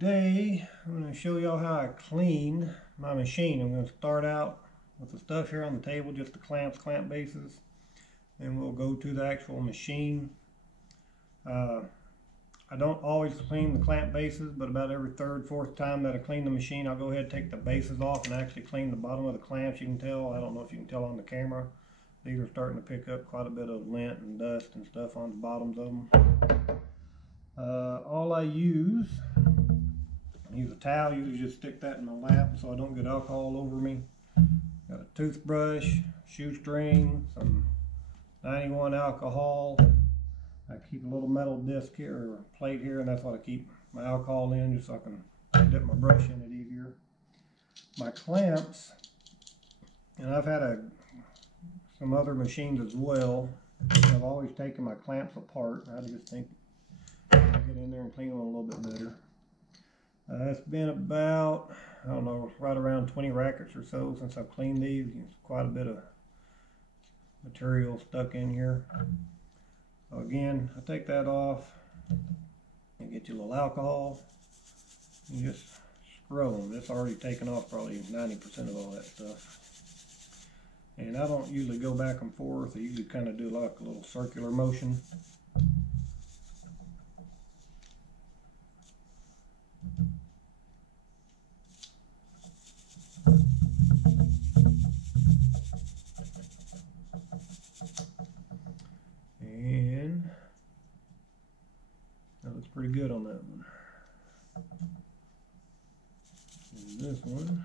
Today I'm going to show y'all how I clean my machine. I'm going to start out with the stuff here on the table, just the clamps, clamp bases, and we'll go to the actual machine. I don't always clean the clamp bases, but about every third, fourth time that I clean the machine, I'll go ahead and take the bases off and actually clean the bottom of the clamps. You can tell, I don't know if you can tell on the camera, these are starting to pick up quite a bit of lint and dust and stuff on the bottoms of them. All I use a towel. Usually just stick that in my lap so I don't get alcohol all over me. Got a toothbrush, shoestring, some 91 alcohol. I keep a little metal disc here or plate here, and that's what I keep my alcohol in, just so I can dip my brush in it easier. My clamps, and I've had some other machines as well. I've always taken my clamps apart. I just think I'll get in there and clean them a little bit better. It's been about, I don't know, right around 20 rackets or so since I've cleaned these. There's quite a bit of material stuck in here. So again, I take that off and get you a little alcohol. You just scrub them. It's already taken off probably 90% of all that stuff. And I don't usually go back and forth. I usually kind of do like a little circular motion. And that looks pretty good on that one. And this one,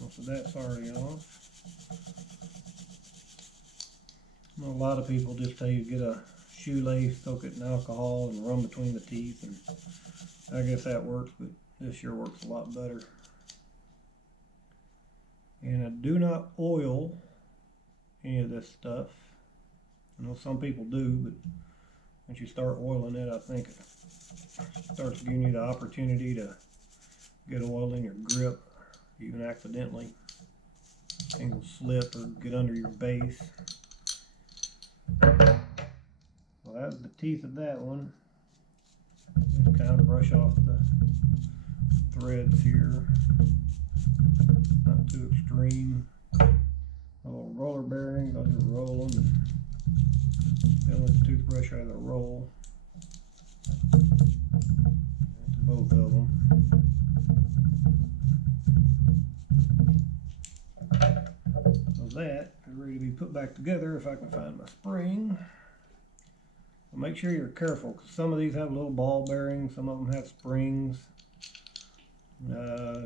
most of that's already off. A lot of people just tell you to get a shoelace, soak it in alcohol, and run between the teeth, and I guess that works, but this sure works a lot better. And I do not oil any of this stuff. I know some people do, but once you start oiling it, I think it starts giving you the opportunity to get oil in your grip, even accidentally. Things will slip or get under your base. Well, that was the teeth of that one. Just kind of brush off the threads here. Not too extreme. A little roller bearings, I'll just roll them. Then with the toothbrush, I have a roll. That's both of them. So that is ready to be put back together if I can find my spring. So make sure you're careful, because some of these have little ball bearings, some of them have springs.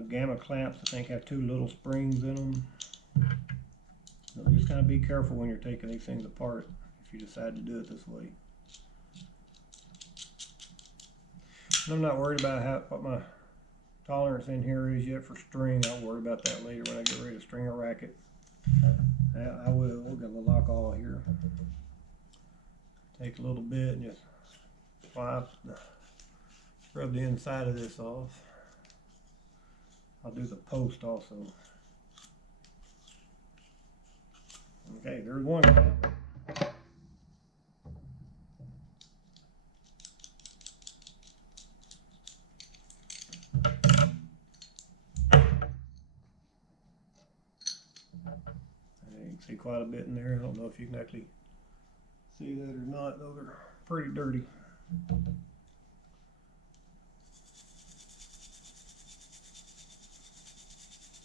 Gamma clamps, I think, have 2 little springs in them. So just kind of be careful when you're taking these things apart if you decide to do it this way. And I'm not worried about what my tolerance in here is yet for string. I'll worry about that later when I get ready to string a racket. I will. We'll get a little alcohol here. Take a little bit and just scrub the inside of this off. I'll do the post also. Okay, there's one. You can see quite a bit in there. I don't know if you can actually see that or not, though they're pretty dirty.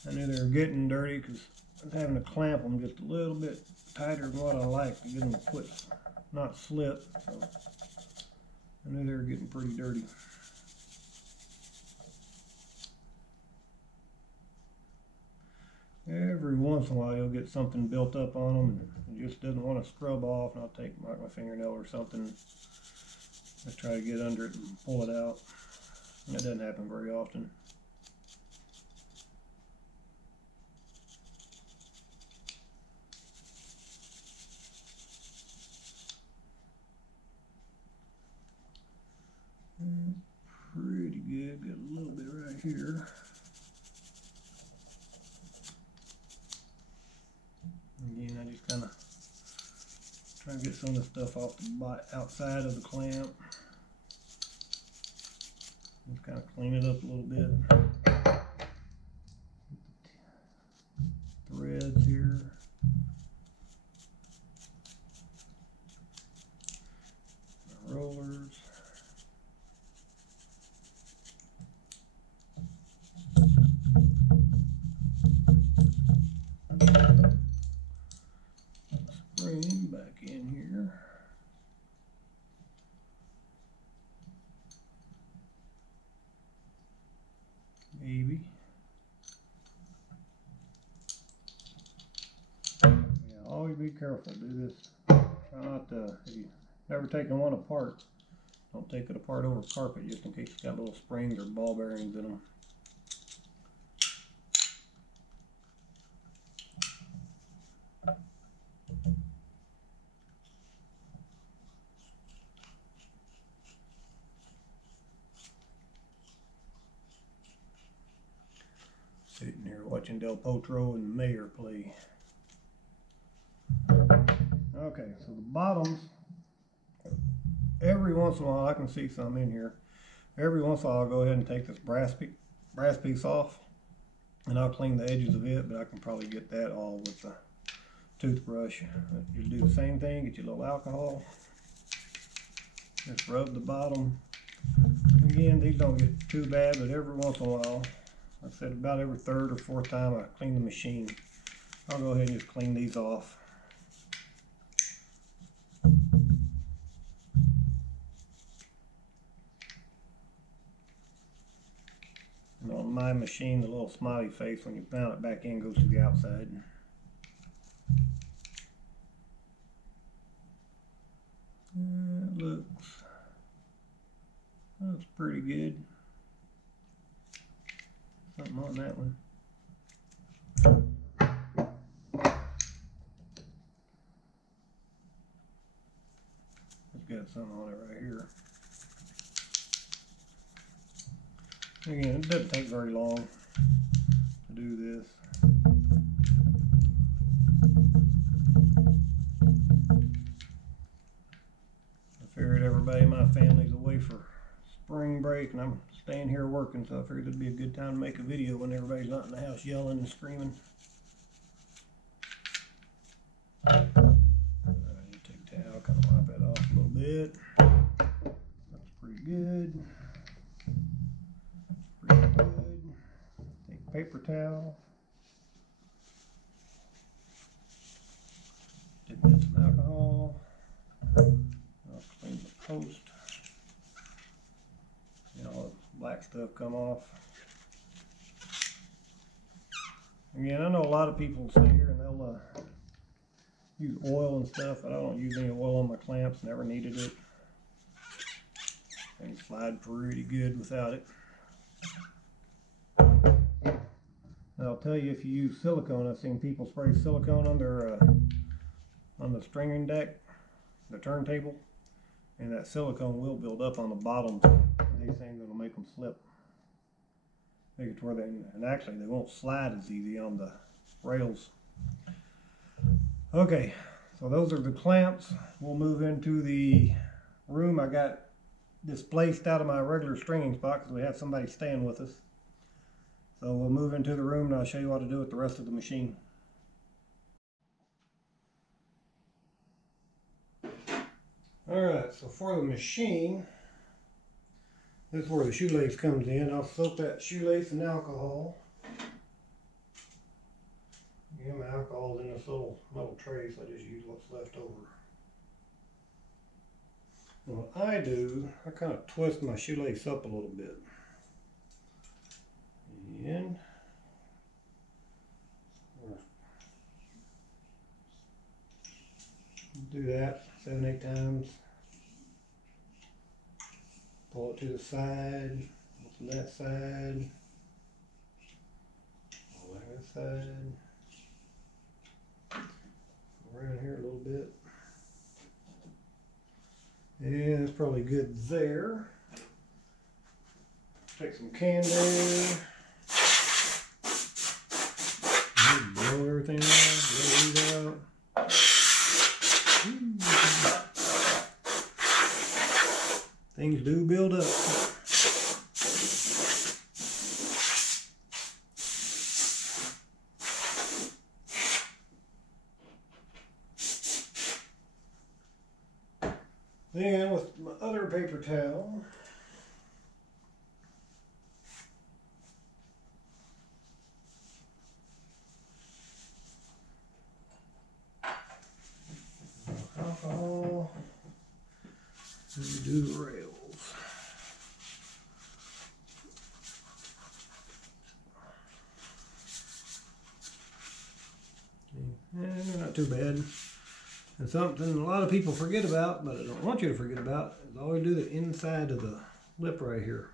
I knew they were getting dirty because I was having to clamp them just a little bit tighter than what I like to get them to quit, not slip. So I knew they were getting pretty dirty. Every once in a while you'll get something built up on them and it just doesn't want to scrub off, and I'll take my fingernail or something. I try to get under it and pull it out. That doesn't happen very often. Pretty good. Got a little bit right here. Again, I just kind of try to get some of the stuff off the outside of the clamp. Just kind of clean it up a little bit. Threads here. Rollers. Spring back in here. Maybe. Yeah, always be careful. Do this. Try not to, if you've never taken one apart, don't take it apart over carpet just in case it's got little springs or ball bearings in them. Sitting here watching Del Potro and Mayer play. Okay, so the bottoms, every once in a while I can see some in here. Every once in a while I'll go ahead and take this brass piece off and I'll clean the edges of it, but I can probably get that all with the toothbrush. You do the same thing, get your little alcohol, just rub the bottom. Again, these don't get too bad, but every once in a while, like I said, about every third or fourth time I clean the machine, I'll go ahead and just clean these off. And on my machine, the little smiley face, when you mount it back in, goes to the outside. It looks pretty good. Something on that one. It's got something on it right here. Again, it doesn't take very long to do this. I figured everybody in my family's away for spring break and I'm staying here working, so I figured it'd be a good time to make a video when everybody's not in the house yelling and screaming. I need to take a towel, kind of wipe that off a little bit. That's pretty good. Pretty good. Take a paper towel. Dip in some alcohol. I'll clean the post. All the black stuff come off. Again, I know a lot of people sit here and they'll use oil and stuff, but I don't use any oil on my clamps, never needed it. They slide pretty good without it. And I'll tell you, if you use silicone, I've seen people spray silicone on their on the stringing deck, the turntable, and that silicone will build up on the bottoms. These things will make them slip. Make it to where and actually they won't slide as easy on the rails. Okay, so those are the clamps. We'll move into the room. I got displaced out of my regular stringing spot because we have somebody staying with us. So we'll move into the room and I'll show you what to do with the rest of the machine. Alright, so for the machine, this is where the shoelace comes in. I'll soak that shoelace in alcohol. Again, my alcohol's in this little metal tray, so I just use what's left over. And what I do, I kind of twist my shoelace up a little bit. And do that 7-8 times. Pull it to the side, from that side, pull that side, around here a little bit. Yeah, that's probably good there. Take some candy. Blow everything out, blow these out. Things do build up. Then with my other paper towel, alcohol, and do the rails. And they're not too bad. And something a lot of people forget about, but I don't want you to forget about, is always do the inside of the lip right here.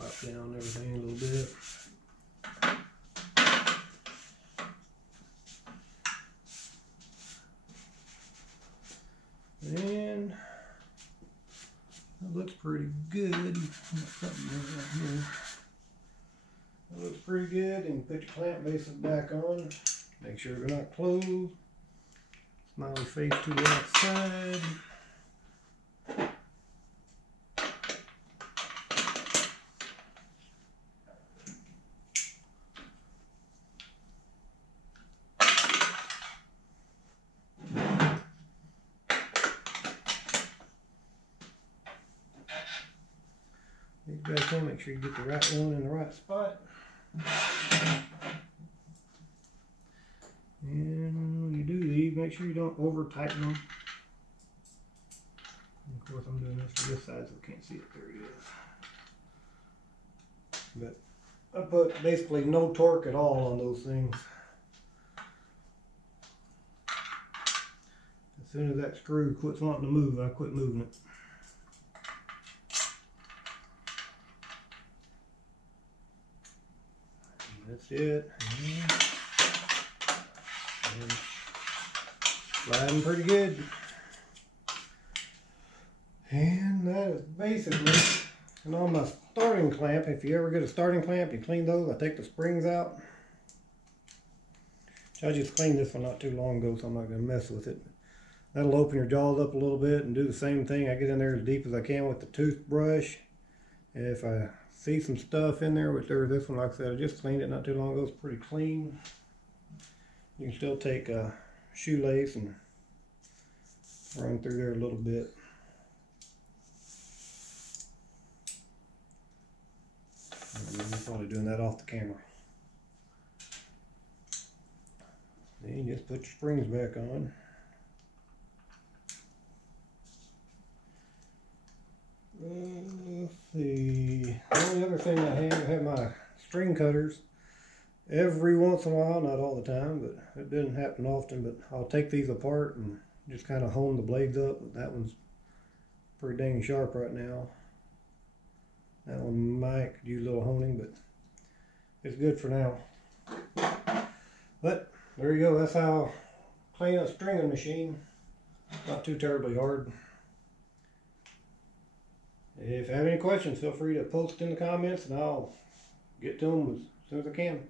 Wipe down everything a little bit. And that looks pretty good. Something right here. That looks pretty good. And put your clamp bases back on. Make sure they're not closed. Smiley face to the outside. These back in, make sure you get the right one in the right spot. And when you do these, make sure you don't over tighten them. And of course, I'm doing this for this side so I can't see it. There it is. But I put basically no torque at all on those things. As soon as that screw quits wanting to move, I quit moving it. That's it. And sliding pretty good. And that is basically, and on my starting clamp, if you ever get a starting clamp, you clean those. I take the springs out. I just cleaned this one not too long ago, so I'm not going to mess with it. That'll open your jaws up a little bit and do the same thing. I get in there as deep as I can with the toothbrush. If I see some stuff in there, which there's this one, like I said, I just cleaned it not too long ago. It's pretty clean. You can still take a shoelace and run through there a little bit. I'm probably doing that off the camera. Then you just put your springs back on. Let's see. The only other thing I have my string cutters. Every once in a while, not all the time, but it doesn't happen often, but I'll take these apart and just kind of hone the blades up. That one's pretty dang sharp right now. That one might use a little honing, but it's good for now. But there you go. That's how I clean a stringing machine. Not too terribly hard. If you have any questions, feel free to post in the comments and I'll get to them as soon as I can.